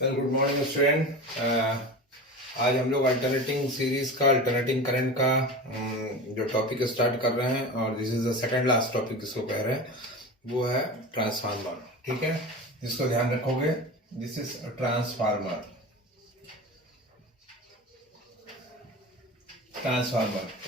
Good morning student. आज हम लोग अल्टरनेटिंग सीरीज का अल्टरनेटिंग करंट का जो टॉपिक स्टार्ट कर रहे हैं, और this is the second last topic जिसको कह रहे हैं, वो है ट्रांसफार्मर। ठीक है, जिसको ध्यान रखोगे, दिस इज ट्रांसफार्मर।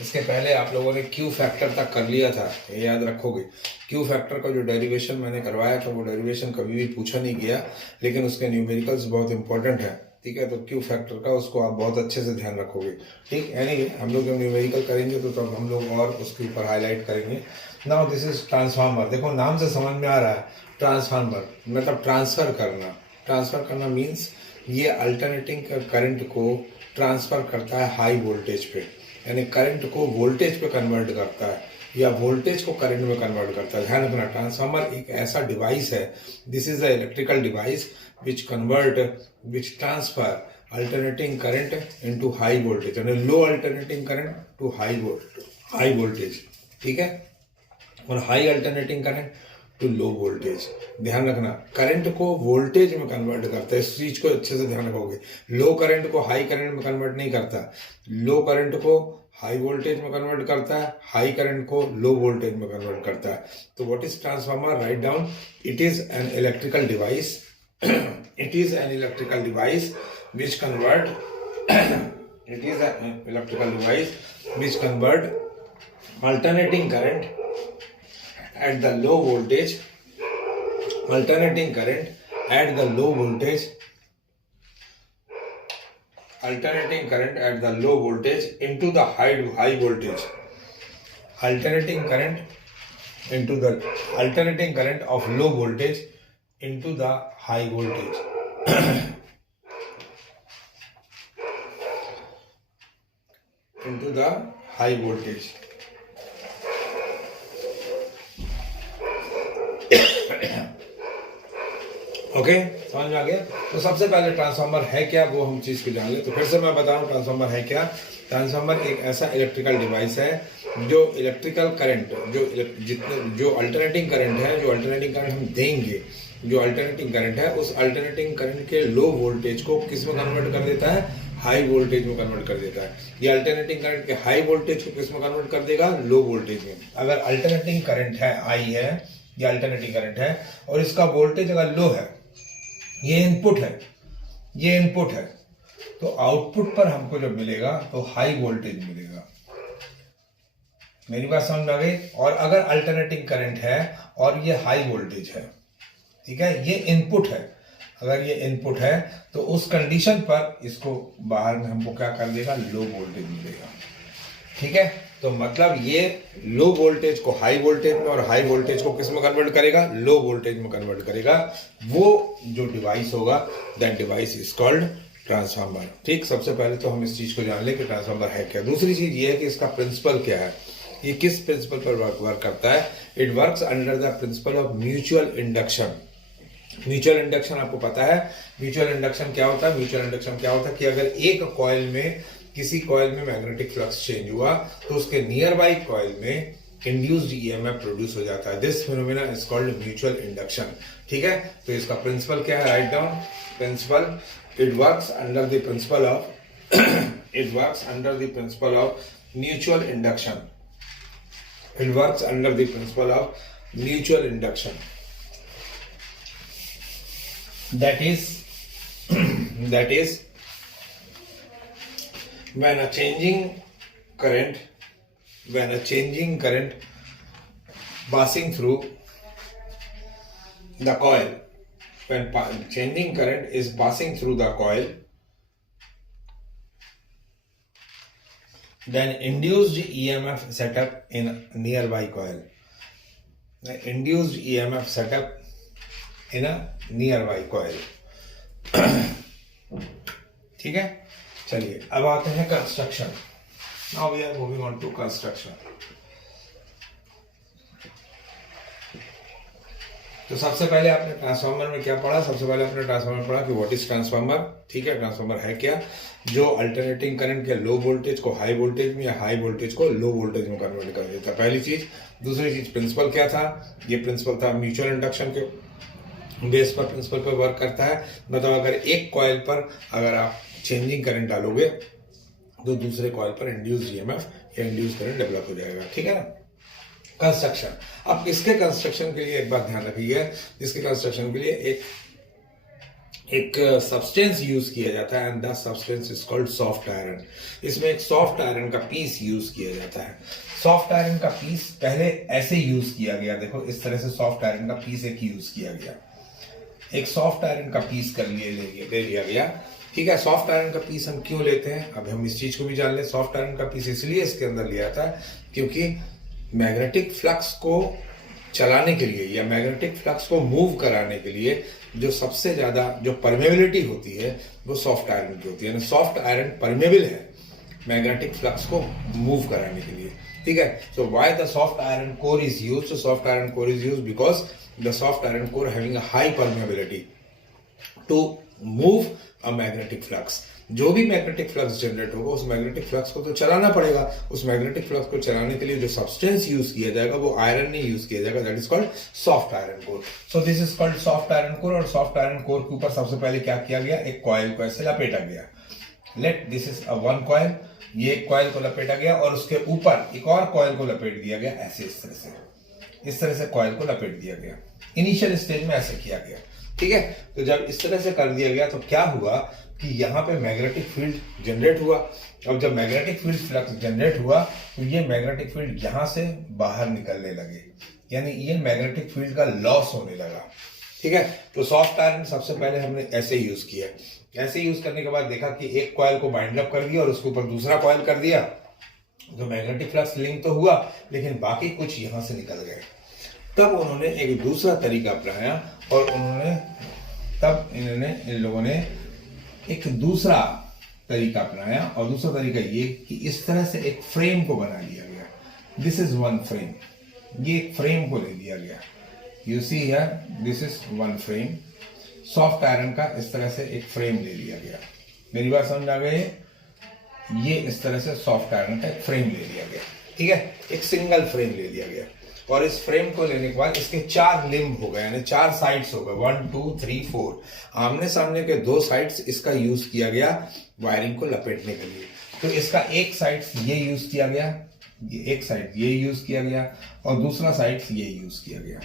इसके पहले आप लोगों ने क्यू फैक्टर तक कर लिया था, ये याद रखोगे। क्यू फैक्टर का जो डेरिवेशन मैंने करवाया था, वो डेरिवेशन कभी भी पूछा नहीं गया, लेकिन उसके न्यूमेरिकल्स बहुत इंपॉर्टेंट है। ठीक है, तो क्यू फैक्टर का उसको आप बहुत अच्छे से ध्यान रखोगे। ठीक, यानी हम लोग जब न्यूमेरिकल करेंगे तो तब हम लोग और उसके ऊपर हाईलाइट करेंगे। Now this is transformer. देखो नाम से समझ में आ रहा है, ट्रांसफार्मर मतलब ट्रांसफर करना। ट्रांसफर करना मीन्स ये अल्टरनेटिंग करंट को ट्रांसफर करता है हाई वोल्टेज पे, यानी करंट को वोल्टेज पे कन्वर्ट करता है या वोल्टेज को करंट में कन्वर्ट करता है। ध्यान रखना, ट्रांसफार्मर एक ऐसा डिवाइस है, this is a electrical device which transfer alternating current into high voltage, यानी low alternating current to high voltage. ठीक है, और high alternating current to low voltage. ध्यान रखना, करंट को वोल्टेज में कन्वर्ट करता है, इस चीज को अच्छे से ध्यान रखोगे। लो करंट को हाई करंट में कन्वर्ट नहीं करता, लो करंट को हाई वोल्टेज में कन्वर्ट करता है, हाई करंट को लो वोल्टेज में कन्वर्ट करता है। तो what is transformer? Write down, it is an electrical device it is an electrical device which convert it is an electrical device which convert alternating current at the low voltage alternating current at the low voltage alternating current at the low voltage into the high voltage alternating current into the alternating current of low voltage into the high voltage into the high voltage। Okay, समझ में आ गया। तो सबसे पहले transformer है क्या, वो हम चीज को जान ले। तो फिर से मैं बता रहा हूँ, ट्रांसफार्मर है क्या। ट्रांसफार्मर एक ऐसा इलेक्ट्रिकल डिवाइस है जो इलेक्ट्रिकल करंट, जो अल्टरनेटिंग करंट है, जो अल्टरनेटिंग करंट हम देंगे, जो अल्टरनेटिंग करंट है, उस अल्टरनेटिंग करंट के लो वोल्टेज को किस में कन्वर्ट कर देता है? हाई वोल्टेज में कन्वर्ट कर देता है। ये अल्टरनेटिंग करंट के हाई वोल्टेज को किस में कन्वर्ट कर देगा? लो वोल्टेज में। अगर अल्टरनेटिंग करंट है, आई है, ये अल्टरनेटिंग करंट है, और इसका वोल्टेज अगर लो है, ये इनपुट है, ये इनपुट है, तो आउटपुट पर हमको जब मिलेगा तो हाई वोल्टेज मिलेगा। मेरी बात समझ में आ गई? और अगर अल्टरनेटिंग करंट है और ये हाई वोल्टेज है, ठीक है, ये इनपुट है, अगर ये इनपुट है तो उस कंडीशन पर इसको बाहर में हमको क्या कर देगा? लो वोल्टेज मिलेगा। ठीक है, तो मतलब ये लो वोल्टेज को हाई वोल्टेज में और हाई वोल्टेज को किस में कन्वर्ट करेगा? लो वोल्टेज में कन्वर्ट करेगा। वो जो डिवाइस होगा, that device is called transformer. ठीक, सबसे पहले तो हम इस चीज को जान ले कि ट्रांसफार्मर है क्या। दूसरी चीज ये है कि इसका प्रिंसिपल क्या है, ये किस प्रिंसिपल पर वर्क करता है। It works under the principle of mutual induction. Mutual induction आपको पता है, म्यूचुअल इंडक्शन क्या होता है? म्यूचुअल इंडक्शन क्या होता है कि अगर एक कॉइल में, किसी कॉइल में मैग्नेटिक फ्लक्स चेंज हुआ तो उसके नियर बाई कॉइल में इंड्यूस्ड ईएमएफ प्रोड्यूस हो जाता है। This phenomena is called mutual induction. ठीक है, तो इसका प्रिंसिपल क्या है? Write down principle, it works under the principle of it works under the principle of mutual induction. It works under the principle of mutual induction. that is when a changing current passing through the coil, when changing current is passing through the coil, then induced EMF setup in nearby coil. The induced EMF setup in a nearby coil। ठीक है, चलिए अब आते हैं construction. Now we are moving on to construction. तो सबसे पहले आपने ट्रांसफार्मर में क्या पढ़ा? सबसे पहले आपने ट्रांसफार्मर पढ़ा कि व्हाट इज ट्रांसफार्मर। ठीक है, ट्रांसफार्मर है क्या? जो अल्टरनेटिंग करंट के लो वोल्टेज को हाई वोल्टेज में या हाई वोल्टेज को लो वोल्टेज में कन्वर्ट कर देता है, पहली चीज। दूसरी चीज प्रिंसिपल क्या था? ये प्रिंसिपल था म्यूचुअल इंडक्शन के बेस पर प्रिंसिपल पर वर्क करता है। मतलब अगर एक कॉइल पर अगर आप चेंजिंग करंट डालोगे तो दूसरे कॉइल पर इंड्यूस ईएमएफ या इंड्यूस करंट डेवलप हो जाएगा। ठीक है ना। कंस्ट्रक्शन, अब इसके कंस्ट्रक्शन के लिए एक बात ध्यान रखिए, इसके कंस्ट्रक्शन के लिए एक सब्सटेंस यूज किया जाता है and that substance is called soft iron. इसमें एक सॉफ्ट आयरन का पीस यूज किया जाता है। सॉफ्ट आयरन का पीस पहले ऐसे यूज किया गया, देखो इस तरह से सॉफ्ट आयरन का पीस एक यूज किया गया, एक सॉफ्ट आयरन का पीस ले लिया गया। ठीक है, सॉफ्ट आयरन का पीस हम क्यों लेते हैं, अब हम इस चीज को भी जान ले। सॉफ्ट आयरन का पीस इसलिए इसके अंदर लिया था क्योंकि मैग्नेटिक फ्लक्स को चलाने के लिए या मैग्नेटिक फ्लक्स को मूव कराने के लिए जो सबसे ज्यादा जो परमेबिलिटी होती है वो सॉफ्ट आयरन की होती है। यानी सॉफ्ट आयरन परमेबल है मैग्नेटिक फ्लक्स को मूव कराने के लिए। ठीक है, so why the soft iron core is used? Soft iron core is used because the soft iron core having a high permeability to move a magnetic flux. जो भी magnetic flux generate होगा उस magnetic flux को तो चलाना पड़ेगा। उस magnetic flux को चलाने के लिए जो सब्सटेंस यूज किया जाएगा वो आयरन नहीं यूज किया जाएगा, that is called soft iron core. So this is called soft iron core. और सॉफ्ट आयरन कोर के ऊपर सबसे पहले क्या किया गया, एक कॉइल को ऐसे लपेटा गया। Let this is a one coil, ये एक कॉइल को लपेटा गया और उसके ऊपर एक और कॉइल को लपेट दिया गया ऐसे, इस तरह से कॉइल को लपेट दिया गया। इनिशियल स्टेज में ऐसे किया गया। ठीक है, तो जब इस तरह से कर दिया गया तो क्या हुआ कि यहाँ पे मैग्नेटिक फील्ड जनरेट हुआ। अब जब मैग्नेटिक फील्ड फ्लक्स जनरेट हुआ तो ये मैग्नेटिक फील्ड यहाँ से बाहर निकलने लगे, यानी ये मैग्नेटिक फील्ड का लॉस होने लगा। ठीक है, तो सॉफ्ट आयरन सबसे पहले हमने ऐसे यूज किया। ऐसे यूज करने के बाद देखा कि एक कॉइल को बाइंड अप कर दिया और उसके ऊपर दूसरा कॉइल कर दिया, तो मैग्नेटिक फ्लक्स लिंक तो हुआ लेकिन बाकी कुछ यहाँ से निकल गए। तब उन्होंने एक दूसरा तरीका अपनाया और इन लोगों ने एक दूसरा तरीका अपनाया। और दूसरा तरीका ये कि इस तरह से एक फ्रेम को बना लिया गया। दिस इज वन फ्रेम, ये एक फ्रेम को ले लिया गया। You see here, this is one frame. Soft iron का इस तरह से एक फ्रेम ले लिया गया। मेरी बात समझ आ गई? ये इस तरह से सॉफ्ट आयरन का एक फ्रेम ले लिया गया। ठीक है, एक सिंगल फ्रेम ले लिया गया और इस फ्रेम को लेने के बाद इसके 4 लिम्ब हो गए, यानी 4 साइड्स हो गए, 1 2 3 4। आमने सामने के 2 साइड्स इसका यूज किया गया वायरिंग को लपेटने के लिए। तो इसका एक साइड ये यूज किया गया, ये एक साइड ये यूज किया गया और दूसरा साइड ये यूज किया गया।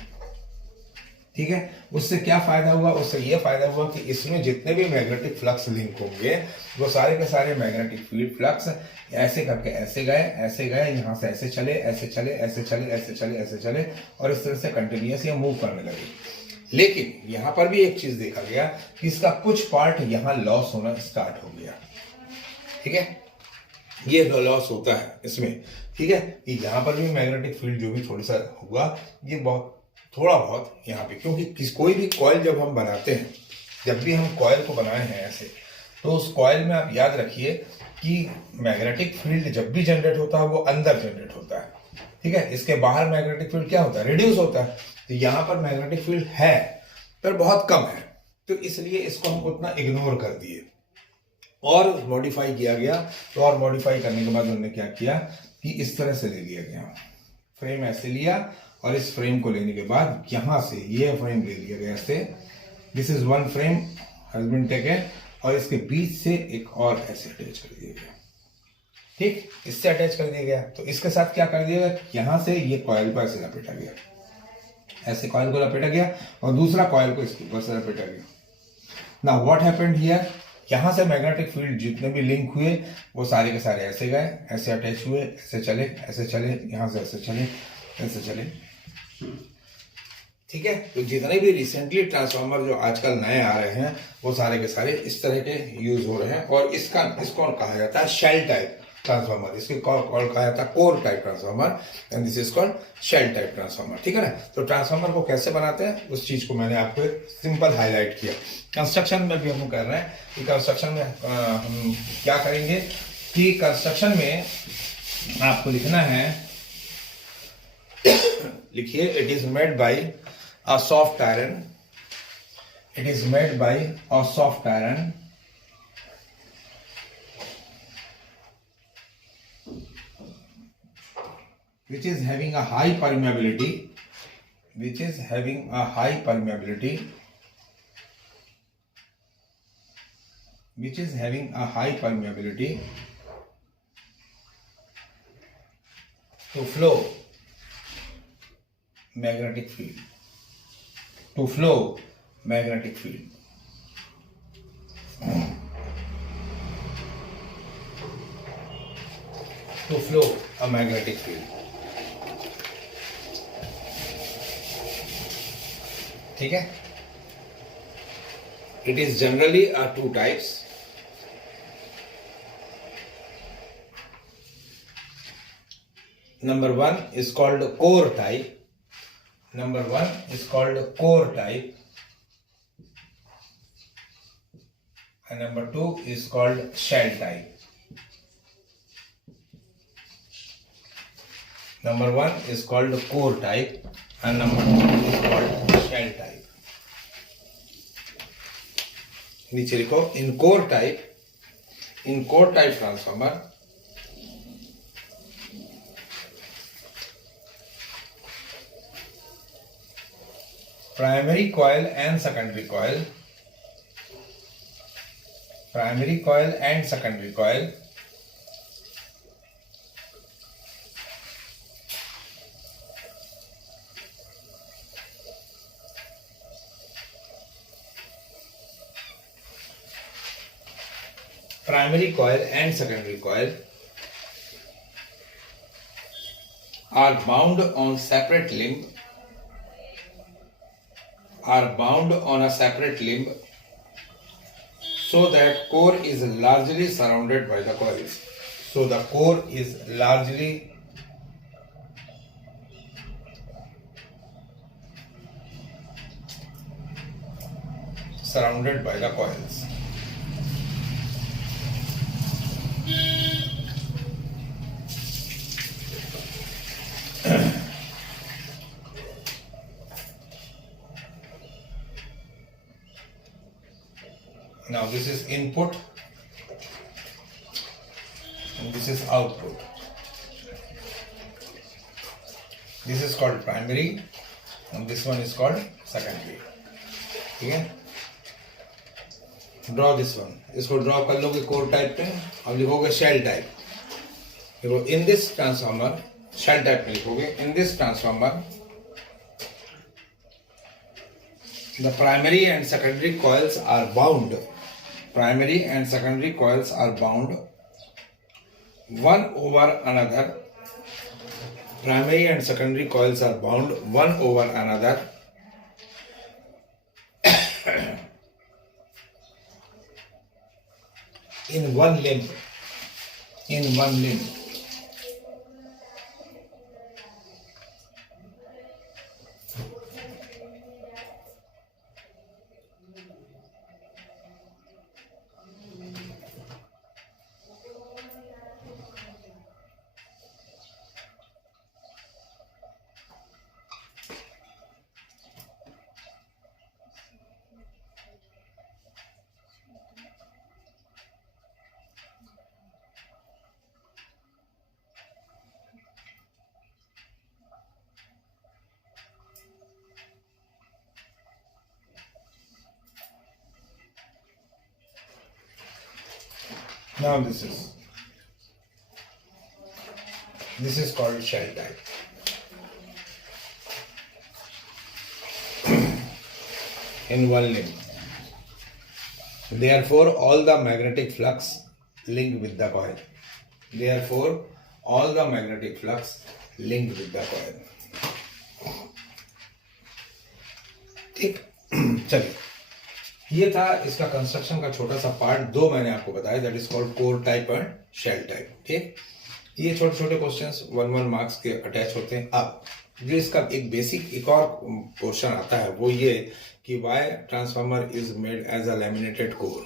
ठीक है, उससे क्या फायदा हुआ? उससे यह फायदा हुआ कि इसमें जितने भी मैग्नेटिक फ्लक्स लिंक होंगे वो सारे के सारे मैग्नेटिक फील्ड फ्लक्स ऐसे करके ऐसे गए, यहाँ से ऐसे चले, ऐसे चले, ऐसे चले, ऐसे चले, ऐसे चले और इस तरह से कंटिन्यूअस ये मूव करने लगे। लेकिन यहाँ पर भी एक चीज देखा गया कि इसका कुछ पार्ट यहाँ लॉस होना स्टार्ट हो गया। ठीक है, ये लॉस होता है इसमें। ठीक है, कि यहाँ पर भी मैग्नेटिक फील्ड जो भी थोड़ा सा हुआ, ये बहुत थोड़ा बहुत यहाँ पे, क्योंकि कोई भी कॉइल जब हम बनाते हैं, जब भी हम कॉइल को बनाए हैं ऐसे, तो उस कॉइल में आप याद रखिए कि मैग्नेटिक फील्ड जब भी जनरेट होता है वो अंदर जनरेट होता है। ठीक है, इसके बाहर मैग्नेटिक फील्ड क्या होता है, रिड्यूस होता है। तो यहाँ पर मैग्नेटिक फील्ड है पर बहुत कम है, तो इसलिए इसको हम उतना इग्नोर कर दिए और मॉडिफाई किया गया। तो और मॉडिफाई करने के बाद उन्होंने क्या किया कि इस तरह से ले लिया गया, फ्रेम ऐसे लिया और इस फ्रेम को लेने के बाद यहां से ये फ्रेम ले लिया गया ऐसे। This is one frame has been taken और इसके बीच से एक और ऐसे अटैच कर दिया गया। ठीक, इससे अटैच कर दिया गया। तो इसके साथ क्या कर दिया गया, यहां से ये कॉइल को ऐसे लपेटा गया, ऐसे कॉइल को लपेटा गया और दूसरा कॉइल को इसके ऊपर से लपेटा गया। नाउ व्हाट हैपेंड हियर, यहां से मैग्नेटिक फील्ड जितने भी लिंक हुए वो सारे के सारे ऐसे गए, ऐसे अटैच हुए, ऐसे चले, यहां से ऐसे चले। ठीक है, तो जितने भी रिसेंटली ट्रांसफार्मर जो आजकल नए आ रहे हैं वो सारे के सारे इस तरह के यूज हो रहे हैं और इसको कहा जाता है शेल टाइप ट्रांसफार्मर। इसको कहा जाता है core type transformer and this is called shell type transformer. ठीक है ना, तो ट्रांसफार्मर को कैसे बनाते हैं उस चीज को मैंने आपको सिंपल हाईलाइट किया। कंस्ट्रक्शन में भी हम कर रहे हैं कि कंस्ट्रक्शन में हम क्या करेंगे कि कंस्ट्रक्शन में आपको लिखना है, लिखिए, it is made by a soft iron, it is made by a soft iron which is having a high permeability, which is having a high permeability which is having a high permeability to flow magnetic field. To flow magnetic field. To flow a magnetic field. ठीक है? It is generally two types. Number one is called core type. Number one is called core type. And number two is called shell type. Number one is called core type and number two is called shell type. नीचे लिखो in core type transformer primary coil and secondary coil primary coil and secondary coil are bound on separate limb so that core is largely surrounded by the coils. So the core is largely surrounded by the coils. Now this is input and this is output. This is called primary and this one is called secondary. ठीक है? Draw this one. इसको draw कर लोगे core type पे और लिखोगे shell type. देखो in this transformer shell type में लिखोगे in this transformer the primary and secondary coils are bound. Primary and secondary coils are bound one over another. Primary and secondary coils are bound one over another in one limb. Now this is called shell type. In one limb. Therefore, all the magnetic flux linked with the coil. ठीक, चलिए ये था इसका construction का छोटा सा part. दो मैंने आपको बताया, that is called core type and shell type. ठीक, ये छोटे छोटे क्वेश्चंस 1 मार्क्स के अटैच होते हैं. अब जो इसका एक बेसिक एक और क्वेश्चन आता है वो ये कि why transformer is made as a laminated core.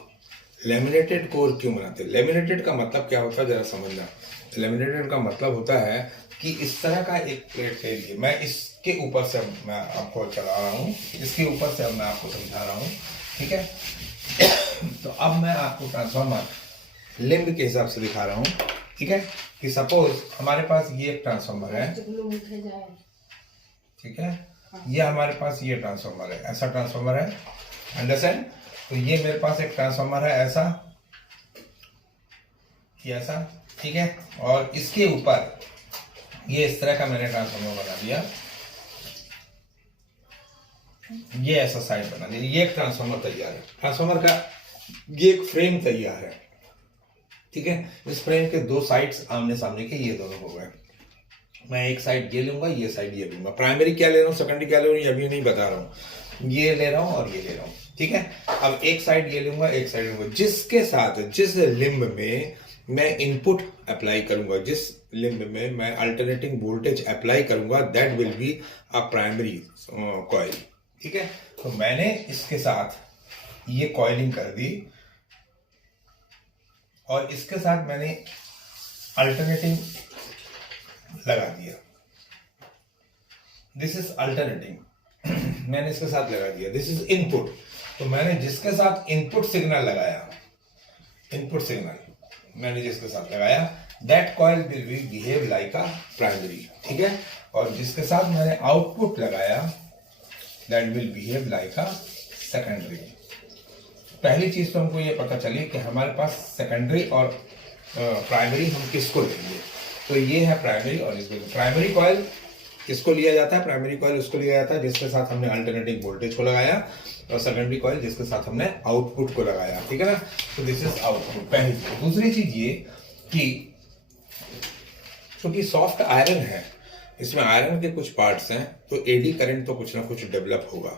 Laminated core क्यों बनाते हैं? लैमिनेटेड का मतलब क्या होता है जरा समझना. लैमिनेटेड का मतलब होता है कि इस तरह का एक प्लेट ले लिए, मैं इसके ऊपर से मैं आपको चला रहा हूँ, इसके ऊपर से अब मैं आपको समझा रहा हूँ. ठीक है, तो अब मैं आपको ट्रांसफार्मर लिंब के हिसाब से दिखा रहा हूँ. ठीक है, कि सपोज हमारे पास ये एक ट्रांसफार्मर है. ठीक है, ये हमारे पास ये ट्रांसफार्मर है, ऐसा ट्रांसफार्मर है. अंडरस्टैंड? तो ये मेरे पास एक ट्रांसफार्मर है ऐसा, ये ऐसा, ठीक है। और इसके ऊपर ये इस तरह का मैंने ट्रांसफार्मर बना दिया, ये ऐसा साइड बना दिया। ये एक ट्रांसफार्मर तैयार है, ट्रांसफार्मर का ये एक फ्रेम तैयार है, ठीक है। इस फ्रेम के दो साइड्स आमने सामने के ये दोनों हो गए। मैं एक साइड ये लूंगा, ये साइड ये लूंगा। प्राइमरी क्या ले रहा हूँ, सेकेंडरी क्या ले रहा हूँ, ये अभी नहीं बता रहा हूँ। ये ले रहा हूँ और ये ले रहा हूँ, ठीक है। अब एक साइड ये लूंगा, एक साइड लूंगा, जिसके साथ जिस लिंब में मैं इनपुट अप्लाई करूंगा, जिस लिंब में मैं अल्टरनेटिंग वोल्टेज अप्लाई करूंगा, that will be a primary coil, ठीक है। तो मैंने इसके साथ ये कॉइलिंग कर दी और इसके साथ मैंने अल्टरनेटिंग लगा दिया। दिस इज अल्टरनेटिंग मैंने इसके साथ लगा दिया। This is input. तो मैंने जिसके साथ इनपुट सिग्नल लगाया, इनपुट सिग्नल मैंने जिसके साथ लगाया, that coil will be behave like a primary, ठीक है। और जिसके साथ मैंने आउटपुट लगाया, that will behave like a secondary. पहली चीज तो हमको ये पता चली कि हमारे पास सेकेंडरी और प्राइमरी हम किसको लेंगे। तो ये है प्राइमरी और इसको प्राइमरी कॉइल किसको लिया जाता है, प्राइमरी कॉइल उसको लिया जाता है जिसके साथ हमने अल्टरनेटिंग वोल्टेज को लगाया, और सेकेंडरी कॉइल जिसके साथ हमने आउटपुट को लगाया, ठीक है ना। तो दिस इज आउटपुट, पहली चीज। दूसरी चीज ये कि क्योंकि सॉफ्ट आयरन है, इसमें आयरन के कुछ पार्ट्स हैं, तो एडी करंट तो कुछ ना कुछ डेवलप होगा।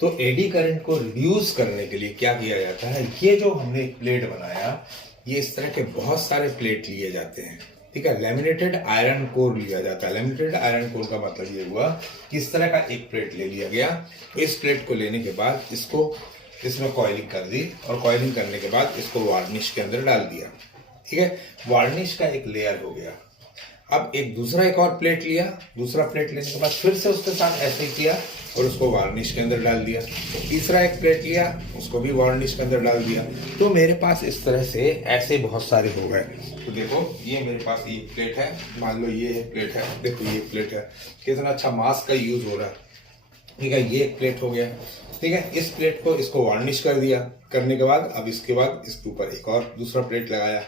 तो एडी करंट को रिड्यूस करने के लिए क्या किया जाता है, ये जो हमने एक प्लेट बनाया, ये इस तरह के बहुत सारे प्लेट लिए जाते हैं, ठीक है। लैमिनेटेड आयरन कोर लिया जाता है। लैमिनेटेड आयरन कोर का मतलब ये हुआ कि इस तरह का एक प्लेट ले लिया गया। तो इस प्लेट को लेने के बाद इसको इसमें कॉइलिंग कर दी, और कॉइलिंग करने के बाद इसको वार्निश के अंदर डाल दिया, ठीक है। वार्निश का एक लेयर हो गया। अब एक और प्लेट लिया, दूसरा प्लेट लेने के बाद फिर से उसके साथ ऐसे ही किया और उसको वार्निश के अंदर डाल दिया। तीसरा एक प्लेट लिया, उसको भी वार्निश के अंदर डाल दिया। तो मेरे पास इस तरह से ऐसे बहुत सारे हो गए। तो देखो ये मेरे पास ये प्लेट है, मान लो ये प्लेट है, देखो ये प्लेट है, कितना अच्छा मास्क का यूज हो रहा है, ठीक है। ये एक प्लेट हो गया, ठीक है। इस प्लेट को इसको वार्निश कर दिया, करने के बाद अब इसके बाद इसके ऊपर एक और दूसरा प्लेट लगाया,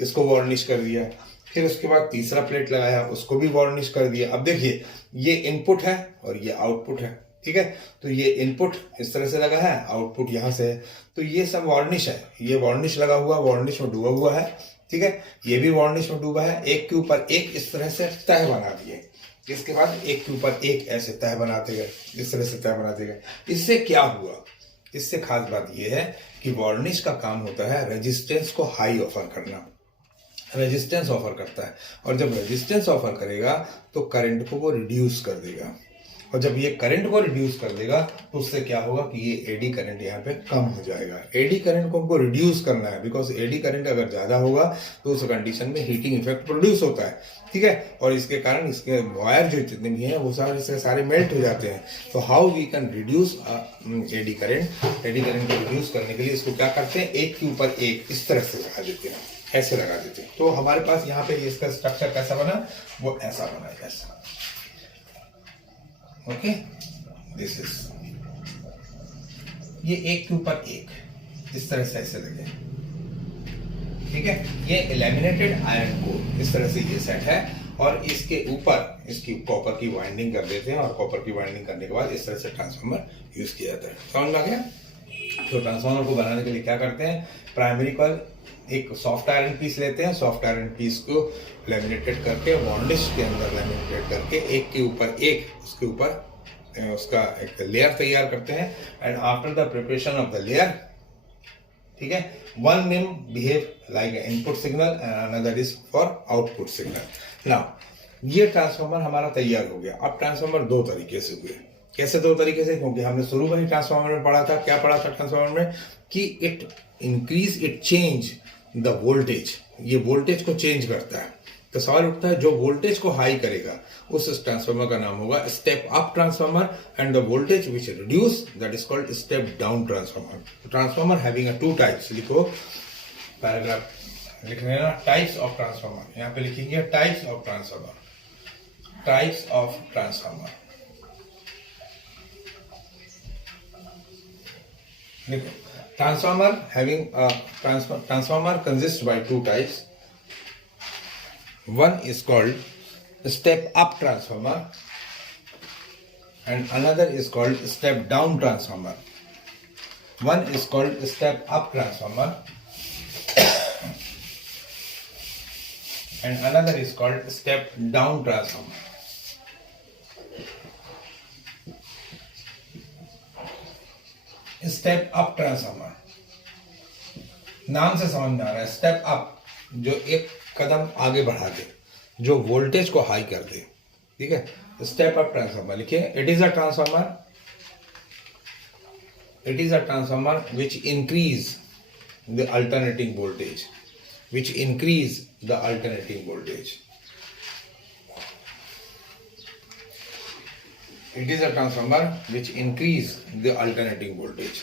इसको वार्निश कर दिया। फिर उसके बाद तीसरा प्लेट लगाया, उसको भी वार्निश कर दिया। अब देखिए ये इनपुट है और ये आउटपुट है, ठीक है। तो ये इनपुट इस तरह से लगा है, आउटपुट यहाँ से है, तो ये सब वार्निश है। ये वार्निश लगा हुआ, वार्निश में डूबा हुआ है, ठीक है। ये भी वार्निश में डूबा है। एक के ऊपर एक इस तरह से तह बना दिए, इसके बाद एक के ऊपर एक ऐसे तह बनाते गए, इस तरह से तह बनाते गए। इससे क्या हुआ, इससे खास बात यह है कि वार्निश का काम होता है रेजिस्टेंस को हाई ऑफर करना, रेजिस्टेंस ऑफर करता है। और जब रेजिस्टेंस ऑफर करेगा तो करंट को वो रिड्यूस कर देगा, और जब ये करंट को रिड्यूस कर देगा तो उससे क्या होगा कि ये एडी करंट यहाँ पे कम हो जाएगा। एडी करंट को हमको रिड्यूस करना है, बिकॉज एडी करंट अगर ज्यादा होगा तो उस कंडीशन में हीटिंग इफेक्ट प्रोड्यूस होता है, ठीक है। और इसके कारण इसके वायर जो जितने भी हैं वो सारे मेल्ट हो जाते हैं। तो how we can reduce eddy current, eddy current को रिड्यूस करने के लिए इसको क्या करते हैं, एक के ऊपर एक इस तरह से लगा देते हैं, ऐसे लगा देते हैं। तो हमारे पास यहाँ पे इसका स्ट्रक्चर कैसा बना, वो ऐसा बना, ऐसा, ओके। दिस इज, ये एक के ऊपर एक इस तरह से ऐसे लगे, ठीक है। ये लैमिनेटेड आयरन कोर इस तरह से ये सेट है, और इसके ऊपर इसकी कॉपर की वाइंडिंग कर देते हैं, और कॉपर की वाइंडिंग करने के बाद इस तरह से ट्रांसफार्मर यूज किया जाता है। समझ में आ गया। तो ट्रांसफार्मर को बनाने के लिए क्या करते हैं, प्राइमरी कॉइल एक सॉफ्ट आयरन पीस लेते हैं, सॉफ्ट आयरन पीस को लैमिनेटेड करके वार्निश के अंदर लैमिनेटेड करके एक के ऊपर एक उसके ऊपर उसका एक लेयर तैयार करते हैं। And after the preparation of the layer, ठीक है, वन निम behave like input signal and another is for output signal. Now ये ट्रांसफार्मर हमारा तैयार हो गया। अब ट्रांसफार्मर दो तरीके से हुए। कैसे दो तरीके से, क्योंकि हमने शुरू में ही ट्रांसफार्मर में पढ़ा था, क्या पढ़ा था ट्रांसफार्मर में, कि it increase, it change the voltage, ये वोल्टेज को चेंज करता है। तो सवाल उठता है जो वोल्टेज को हाई करेगा उस ट्रांसफार्मर का नाम होगा step up transformer, and the voltage which reduce that is called step down transformer. Transformer having a two types, लिखो पैराग्राफ लिख लेना, टाइप्स ऑफ ट्रांसफार्मर, यहाँ पे लिखेंगे types of transformer, types of transformer. देखो, transformer having a transformer consists by two types. One is called step up transformer and another is called step down transformer. One is called step up transformer and another is called step down transformer. Step up transformer, नाम से समझ में आ रहा है, step up जो एक कदम आगे बढ़ा दे, जो वोल्टेज को हाई कर दे, ठीक है। स्टेप अप ट्रांसफार्मर लिखिए, it is a transformer which increase the alternating voltage, which increase the alternating voltage. It is a transformer which increase the alternating voltage.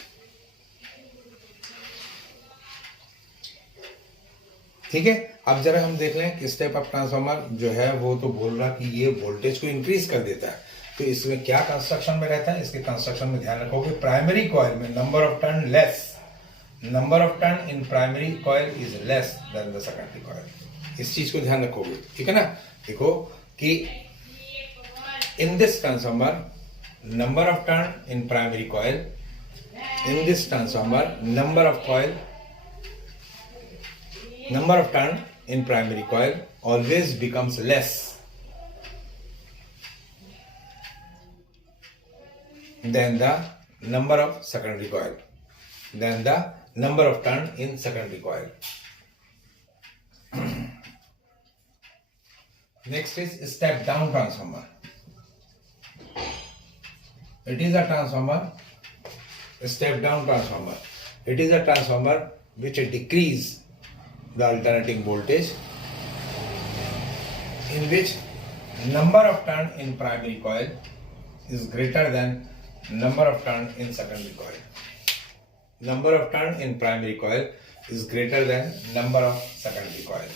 ठीक है, अब जरा हम देख लें कि स्टेप अप ट्रांसफार्मर जो है वो तो बोल रहा कि ये वोल्टेज को इंक्रीज कर देता है, तो इसमें क्या कंस्ट्रक्शन में रहता है, इसके कंस्ट्रक्शन में ध्यान रखोगे, प्राइमरी कॉइल में number of turn less, number of turn in primary coil is less than the secondary coil. इस चीज को ध्यान रखोगे, ठीक है ना। देखो कि in this transformer number of turn in primary coil, in this transformer number of turn in primary coil always becomes less than the number of secondary coil, than the number of turn in secondary coil. Next is step down transformer. It is a transformer, step down transformer. It is a transformer which decrease the alternating voltage, in which number of turn in primary coil is greater than number of turn in secondary coil. Number of turn in primary coil is greater than number of secondary coil.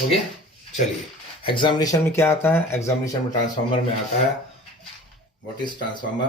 हो गया। चलिए, examination में क्या आता है, examination में transformer में आता है व्हाट इज ट्रांसफार्मर,